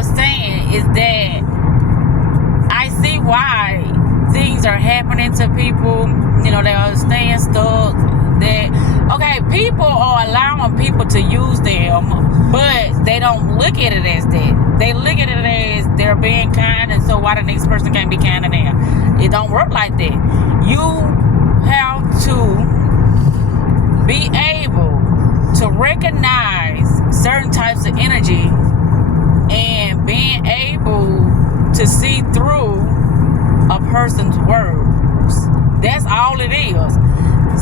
was saying is that I see why things are happening to people. You know, they are staying stuck. People are allowing people to use them, but they don't look at it as that. They look at it as they're being kind, and so why the next person can't be kind to them? It don't work like that. You have to be able to recognize certain types of energy and being able to see through a person's words. That's all it is.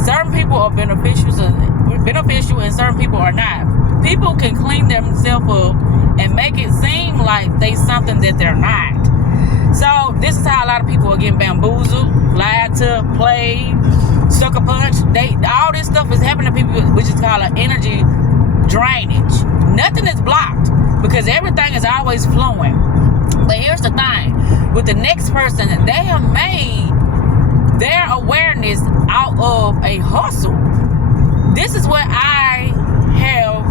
Certain people are beneficial and certain people are not. People can clean themselves up and make it seem like they something that they're not. So this is how a lot of people are getting bamboozled, lied to, played, sucker punch. All this stuff is happening to people, which is called an energy drainage. Nothing is blocked because everything is always flowing. But here's the thing, with the next person, they have made their awareness out of a hustle. This is what I have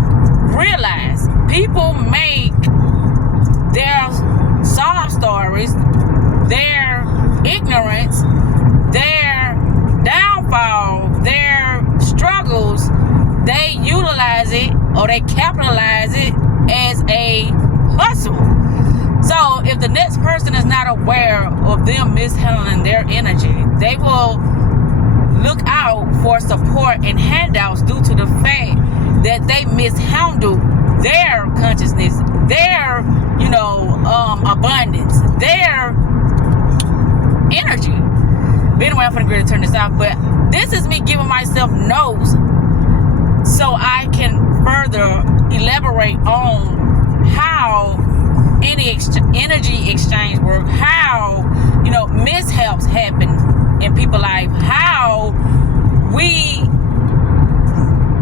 realized. People make their sob stories, their ignorance, their downfall, their struggles, they utilize it or they capitalize it as a hustle. So if the next person is not aware of them mishandling their energy, they will look out for support and handouts due to the fact that they mishandled their consciousness, their, abundance, their energy. But anyway, I'm finna turn this off, but this is me giving myself notes so I can further elaborate on how any energy exchange work, how mishaps happen in people's life, how we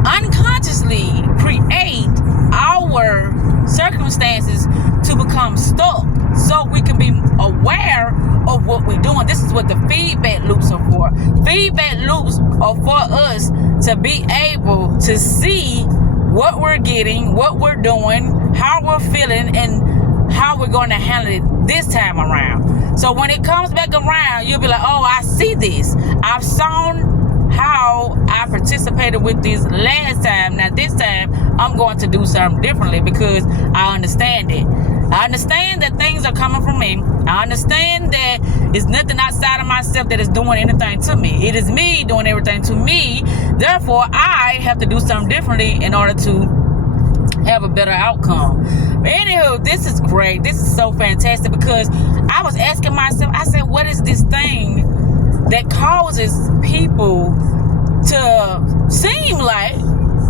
unconsciously create our circumstances to become stuck so we can be aware of what we're doing. This is what the feedback loops are for. Feedback loops are for us to be able to see what we're getting, what we're doing, how we're feeling, and how we're going to handle it this time around. So when it comes back around, you'll be like, oh, I see this. I've shown how I participated with this last time. Now this time, I'm going to do something differently because I understand it. I understand that things are coming from me. I understand that it's nothing outside of myself that is doing anything to me. It is me doing everything to me. Therefore, I have to do something differently in order to have a better outcome. But anywho, this is great. This is so fantastic because I was asking myself, I said, what is this thing that causes people to seem like,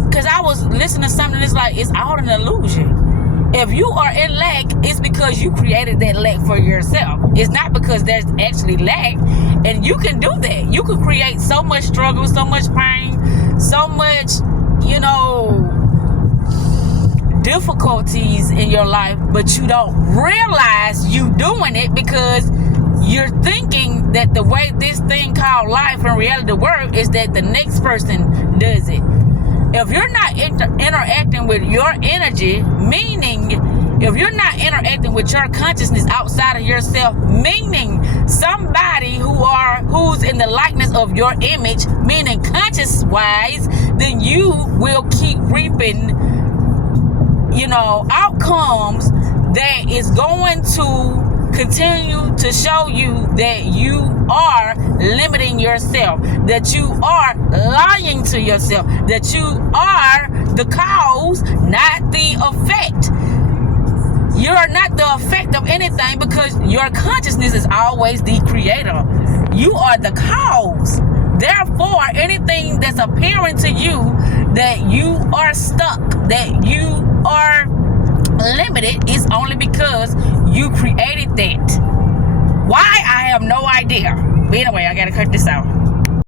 because I was listening to something that's like, it's all an illusion. If you are in lack, it's because you created that lack for yourself. It's not because there's actually lack. And you can do that. You can create so much struggle, so much pain, so much, difficulties in your life, but you don't realize you doing it because you're thinking that the way this thing called life and reality work is that the next person does it. If you're not interacting with your energy, meaning if you're not interacting with your consciousness outside of yourself, meaning somebody who's in the likeness of your image, meaning conscious wise, then you will keep reaping outcomes that is going to continue to show you that you are limiting yourself, that you are lying to yourself, that you are the cause, not the effect. You're not the effect of anything because your consciousness is always the creator. You are the cause. Therefore, anything that's appearing to you that you are stuck, that you are limited, is only because you created that. Why? I have no idea. But anyway, I gotta cut this out.